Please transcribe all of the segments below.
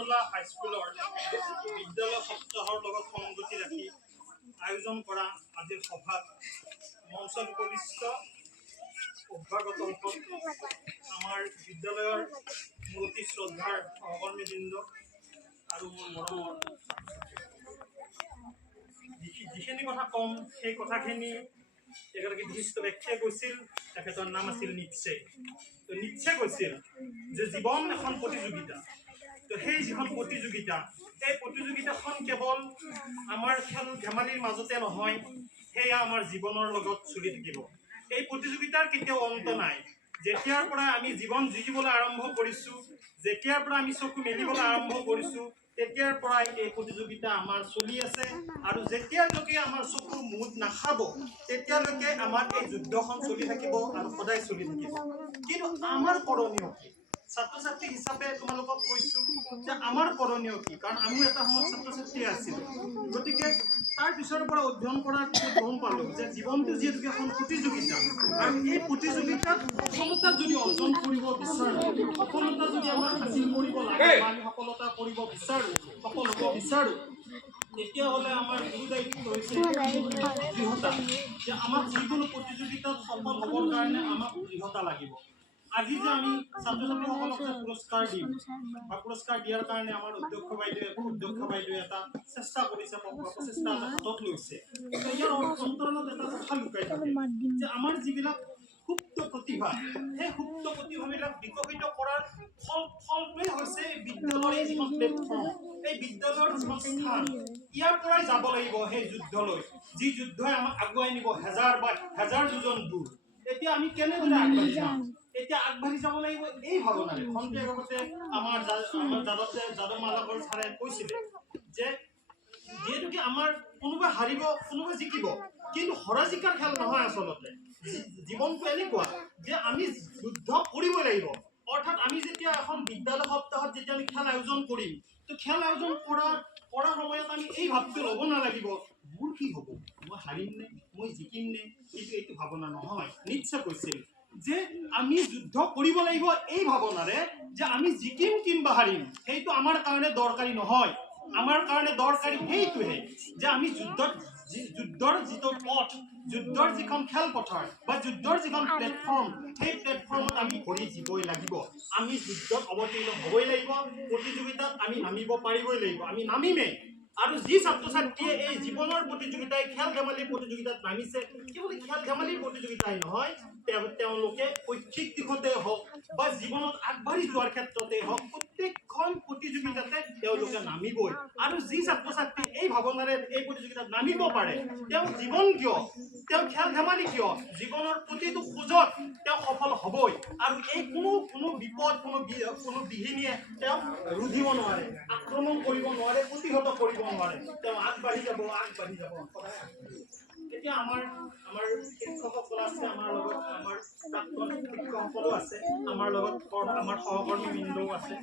আগৰতলা হাইস্কুলৰ বিদ্যালয় সপ্তাহৰ লগত সংগতি ৰাখি আয়োজন কৰা আজিৰ সভাত মঞ্চত উপবিষ্ট অভ্যাগতসকল, আমাৰ বিদ্যালয়ৰ মোৰ অতি শ্ৰদ্ধাৰ সহকৰ্মীবৃন্দ আৰু মোৰ মৰমৰ যিখিনি কথা কম সেই কথাখিনি এগৰাকী বিশিষ্ট ব্যক্তিয়ে কৈছিল। তেখেতৰ নাম আছিল নিটছে। তো নিটছে কৈছিল যে জীৱন এখন প্ৰতিযোগিতা। তো সেই যিখন প্ৰতিযোগিতা, এই প্ৰতিযোগিতাখন কেৱল আমাৰ খেল ধেমালিৰ মাজতে নহয়, সেয়া আমাৰ জীৱনৰ লগত চলি থাকিব। এই প্ৰতিযোগিতাৰ কেতিয়াও অন্ত নাই। যেতিয়াৰ পৰা আমি জীৱন জিকিবলৈ আৰম্ভ কৰিছোঁ, যেতিয়াৰ পৰা আমি চকু মেলিবলৈ আৰম্ভ কৰিছোঁ, তেতিয়াৰ পৰাই এই প্ৰতিযোগিতা আমাৰ চলি আছে। আৰু যেতিয়ালৈকে আমাৰ চকু মুদ নাখাব, তেতিয়ালৈকে আমাৰ এই যুদ্ধখন চলি থাকিব আৰু সদায় চলি থাকিব। কিন্তু আমাৰ কৰণীয় কি? ছাত্ৰ ছাত্ৰী হিচাপে তোমালোকক কৈছোঁ যে আমাৰ কৰণীয় কি? কাৰণ আমিও এটা সময়ত ছাত্ৰ ছাত্ৰী আছিলোঁ। গতিকে তাৰ পিছৰ পৰা অধ্যয়ন কৰাৰ পিছত গম পালোঁ যে জীৱনটো যিহেতু এখন প্ৰতিযোগিতা, আৰু এই প্ৰতিযোগিতাত সফলতা যদি অৰ্জন কৰিব বিচাৰোঁ, সফলতা যদি আমাক হাসিল কৰিব লাগে, বা আমি সফলতা কৰিব বিচাৰোঁ, সফল হ'ব বিচাৰোঁ, তেতিয়াহ'লে আমাৰ গুৰু দায়িত্ব হৈছে দৃঢ়তা। যে আমাক যিকোনো প্ৰতিযোগিতাত সফল হ'বৰ কাৰণে আমাক দৃঢ়তা লাগিব। আজি যে আমি ছাত্ৰ ছাত্ৰীসকলক যে পুৰস্কাৰ দিম বা পুৰস্কাৰ দিয়াৰ কাৰণে আমাৰ অধ্যক্ষ বাইদেৱে এটা চেষ্টা কৰিছে, প্ৰচেষ্টা এটা হাতত লৈছে। ইয়াৰ অন্তৰালত এটা কথা লুকাই থাকে যে আমাৰ যিবিলাক সুপ্ত প্ৰতিভা, সেই সুপ্ত প্ৰতিভাবিলাক বিকশিত কৰাৰ ফলটোৱেই হৈছে বিদ্যালয়ৰ যিখন প্লেটফৰ্ম, এই বিদ্যালয়ৰ যিখন স্থান। ইয়াৰ পৰাই যাব লাগিব সেই যুদ্ধলৈ, যি যুদ্ধই আমাক আগুৱাই নিব হেজাৰ যোজন দূৰ। এতিয়া আমি কেনেদৰে আগবাঢ়ি যাম? এতিয়া আগবাঢ়ি যাব লাগিব এই ভাৱনাৰে। খন্তেক আগতে আমাৰ যাদৱ ছাৰে কৈছিলে যে যিহেতুকে আমাৰ কোনোবাই হাৰিব, কোনোবাই জিকিব, কিন্তু হৰা জিকাৰ খেল নহয়। আচলতে জীৱনটো এনেকুৱা যে আমি যুদ্ধ কৰিবই লাগিব। অৰ্থাৎ আমি যেতিয়া এখন বিদ্যালয় সপ্তাহত যেতিয়া আমি খেল আয়োজন কৰিম, তো খেল আয়োজন কৰাৰ সময়ত আমি এই ভাৱটো ল'ব নালাগিব মোৰ কি হ'ব, মই হাৰিম নে, মই জিকিম নে। কিন্তু এইটো ভাৱনা নহয়। নিশ্চয় কৈছিল যে আমি যুদ্ধ কৰিব লাগিব এই ভাৱনাৰে যে আমি জিকিম কিংবা হাৰিম সেইটো আমাৰ কাৰণে দৰকাৰী নহয়। আমাৰ কাৰণে দৰকাৰী সেইটোহে যে আমি যুদ্ধৰ যিটো পথ, যুদ্ধৰ যিখন খেলপথাৰ বা যুদ্ধৰ যিখন প্লেটফৰ্ম, সেই প্লেটফৰ্মত আমি ভৰি দিবই লাগিব। আমি যুদ্ধত অৱতীৰ্ণ হ'বই লাগিব। প্ৰতিযোগিতাত আমি নামিব পাৰিবই লাগিব। আমি নামিমেই। আৰু যি ছাত্ৰ ছাত্ৰীয়ে এই জীৱনৰ প্ৰতিযোগিতাই, খেল ধেমালিৰ প্ৰতিযোগিতাত নামিছে, কেৱল খেল ধেমালিৰ প্ৰতিযোগিতাই নহয়, তেওঁলোকে শৈক্ষিক দিশতে হওক বা জীৱনত আগবাঢ়ি যোৱাৰ ক্ষেত্ৰতে হওক, প্ৰত্যেকখন প্ৰতিযোগিতাতে তেওঁলোকে নামিবই। আৰু যি ছাত্ৰ ছাত্ৰী এই ভাৱনাৰে এই প্ৰতিযোগিতাত নামিব পাৰে, তেওঁ জীৱন কিয়, তেওঁ খেল ধেমালি কিয়, জীৱনৰ প্ৰতিটো খোজত তেওঁ সফল হ'বই। আৰু এই কোনো বিপদ, কোনো বিঘিনিয়ে তেওঁক ৰুধিব নোৱাৰে, আক্ৰমণ কৰিব নোৱাৰে, প্ৰতিহত কৰিব নোৱাৰে। তেওঁ আগবাঢ়ি যাব সদায়। এতিয়া আমাৰ শিক্ষকসকল আছে, আমাৰ লগত আমাৰ প্ৰাক্তন শিক্ষকসকলো আছে, আমাৰ লগত আমাৰ সহকৰ্মীবৃন্দও আছে।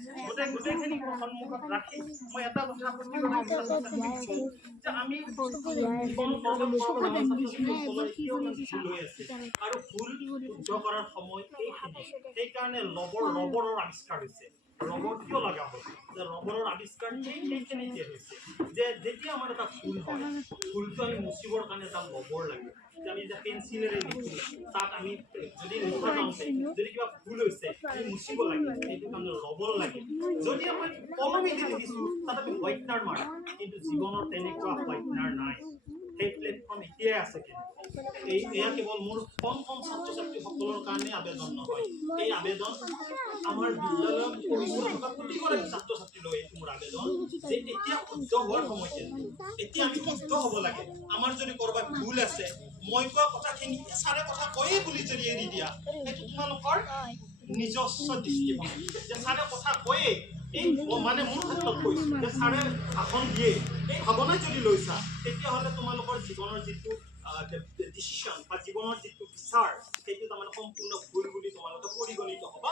গোটেইখিনি সন্মুখত ৰাখি মই এটা কথা প্ৰতিগৰাকী ছাত্ৰ ছাত্ৰীক কওঁ যে আমি জীৱনত লৈ আছে, আৰু ভুল শুদ্ধ কৰাৰ সময় এইখিনি। সেইকাৰণে ৰবৰৰ আৱিষ্কাৰ হৈছে। ৰবৰ কিয় লগা হ'ল? যে ৰবৰৰ আৱিষ্কাৰ সেইখিনিতে হৈছে যে যেতিয়া আমাৰ এটা ভুল হয়, ভুলটো আমি মুচিবৰ কাৰণে এটা ৰবৰ লাগে। আমি এতিয়া পেঞ্চিলেৰে লিখোঁ, তাত আমি যদি লিখা যাওঁতে যদি কিবা ভুল হৈছে, আমি মুচিব লাগে, সেইটো কাৰণে ৰবৰ লাগে। যদি আমি কলমেদি লিখিছোঁ, তাত আমি হোৱাইটনাৰ মাৰোঁ, কিন্তু জীৱনত তেনেকুৱা হোৱাইটনাৰ নাই। সেই প্লেটফৰ্ম এতিয়াই আছে। কিন্তু এয়া কেৱল মোৰ কম ছাত্ৰ ছাত্ৰীসকলৰ কাৰণে আবেদন নহয়, এই আবেদন আমাৰ বিদ্যালয়ত পঢ়িবলৈ থকা প্ৰতিগৰাকী ছাত্ৰ ছাত্ৰীলৈ মোৰ আবেদন যে এতিয়া শুদ্ধ হোৱাৰ সময়। এতিয়া আমি শুদ্ধ হ'ব লাগে। আমাৰ যদি ক'ৰবাত ভুল আছে, মই কোৱা কথাখিনি ছাৰে কথা কৈয়ে বুলি যদি এৰি দিয়া, সেইটো তোমালোকৰ নিজস্ব দৃষ্টিভংগী। যে ছাৰে কথা কৈয়ে, এই মানে মোৰ ক্ষেত্ৰত কৈছোঁ যে ছাৰে ভাষণ দিয়ে, এই ভাৱনাই যদি লৈছা, তেতিয়াহ'লে তোমালোকৰ জীৱনৰ যিটো ডিচিশ্যন বা জীৱনৰ যিটো বিচাৰ, সেইটো তাৰমানে সম্পূৰ্ণ ভুল বুলি তোমালোকে পৰিগণিত হ'বা।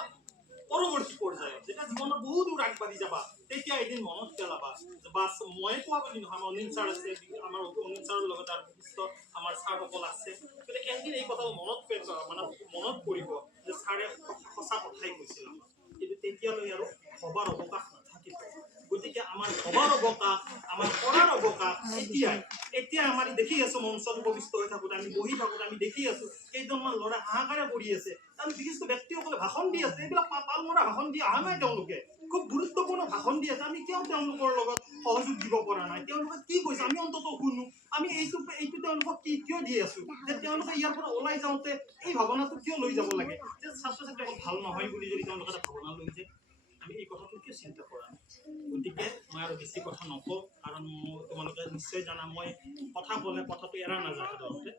পৰৱৰ্তী পৰ্যায়ত যেতিয়া জীৱনত বহু দূৰ আগবাঢ়ি যাবা, তেতিয়া এদিন মনত পেলাবা। বা মই কোৱা বুলি নহয়, আমাৰ অনিল ছাৰ আছে, আমাৰ অনিল ছাৰৰ লগত আৰু বিশিষ্ট আমাৰ ছাৰসকল আছে। গতিকে এদিন এই কথাটো মনত পৰিব যে ছাৰে সঁচা কথাই কৈছিল আমাক। কিন্তু তেতিয়ালৈ আৰু ভবাৰ অৱকাশ নাথাকিব। গতিকে আমাৰ ভবাৰ অৱকাশ, আমাৰ কৰাৰ অৱকাশ এতিয়া আমাৰ দেখি আছো মঞ্চত উপবিষ্ট হৈ থাকোঁতে, আমি বহি থাকোঁতে আমি দেখি আছো কেইজনমান ল'ৰা হাহাকাৰে কৰি আছে, আমি বিশিষ্ট ব্যক্তিসকলে ভাষণ দি আছে, এইবিলাক পাল মৰা ভাষণ দি অহা নাই, তেওঁলোকে খুব গুৰুত্বপূৰ্ণ ভাষণ দি আছে, আমি কিয় তেওঁলোকৰ লগত সহযোগ দিব পৰা নাই? তেওঁলোকে কি কৈছে আমি অন্তত শুনো, আমি এইটো তেওঁলোকক কিয় দি আছো? যে তেওঁলোকে ইয়াৰ পৰা ওলাই যাওঁতে এই ভাৱনাটো কিয় লৈ যাব লাগে যে ছাত্ৰ ছাত্ৰী অকল ভাল নহয় বুলি যদি তেওঁলোকে এটা ভাৱনা লৈ যায়? আমি এই কথাটো কিয় চিন্তা কৰা নাই? গতিকে মই আৰু বেছি কথা নকওঁ, কাৰণ তোমালোকে নিশ্চয় জানা মই কথা ক'লে কথাটো এৰা নাযায় সাধাৰণতে।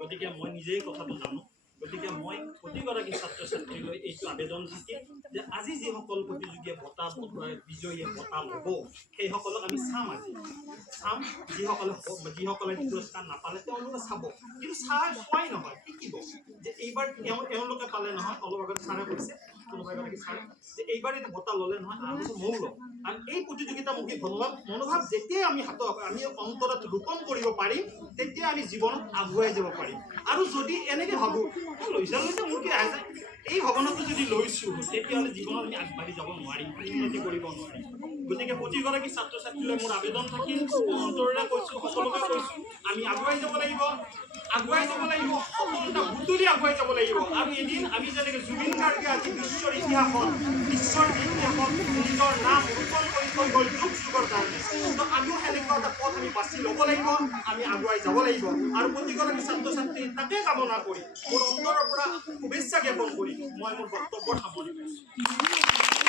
গতিকে মই নিজেই কথাটো জানো। গতিকে মই প্ৰতিগৰাকী ছাত্ৰ ছাত্ৰীলৈ এইটো আবেদন থাকে যে আজি যিসকল প্ৰতিযোগীয়ে বঁটা বিজয়ীয়ে বঁটা ল'ব সেইসকলক আমি চাম, আজি চাম। যিসকলে পুৰস্কাৰ নাপালে তেওঁলোকে চাব, কিন্তু চোৱাই নহয়, শিকিব যে এইবাৰ এওঁলোকে পালে নহয়। অলপ আগতে ছাৰে কৈছে, কোনোবা এগৰাকী ছাৰে যে এইবাৰ এইটো বঁটা ল'লে নহয়, আমি ময়ো ল'ম। আৰু এই প্ৰতিযোগিতামুখী মনোভাৱ যেতিয়াই আমি অন্তৰত ৰোপণ কৰিব পাৰিম, তেতিয়া আমি জীৱনত আগুৱাই যাব পাৰিম। আৰু যদি এনেকে ভাবোঁ লৈছে মোৰ কি আছে, এই ভাৱনাটো যদি লৈছোঁ, তেতিয়াহ'লে জীৱনত আমি আগবাঢ়ি যাব নোৱাৰিম, উন্নতি কৰিব নোৱাৰিম। গতিকে প্ৰতিগৰাকী ছাত্ৰ ছাত্ৰীলৈ মোৰ আবেদন থাকিল, অন্তৰেৰে কৈছোঁ, সকলোকে কৈছোঁ, আমি আগুৱাই যাব লাগিব, সফলতা বুটলি আগুৱাই যাব লাগিব। আৰু এদিন আমি যেনেকৈ জুবিন গাৰ্গে আজি বিশ্বৰ ইতিহাসত নিজৰ নাম ৰোপণ কৰি থৈ গ'ল যুগ যুগৰ কাৰণে, তো আমিও সেনেকুৱা এটা পথ আমি বাছি ল'ব লাগিব, আমি আগুৱাই যাব লাগিব। আৰু প্ৰতিগৰাকী ছাত্ৰ ছাত্ৰী তাকে কামনা কৰি, মোৰ অন্তৰৰ পৰা শুভেচ্ছা জ্ঞাপন কৰি মই মোৰ বক্তব্য সামৰণি মাৰিছোঁ।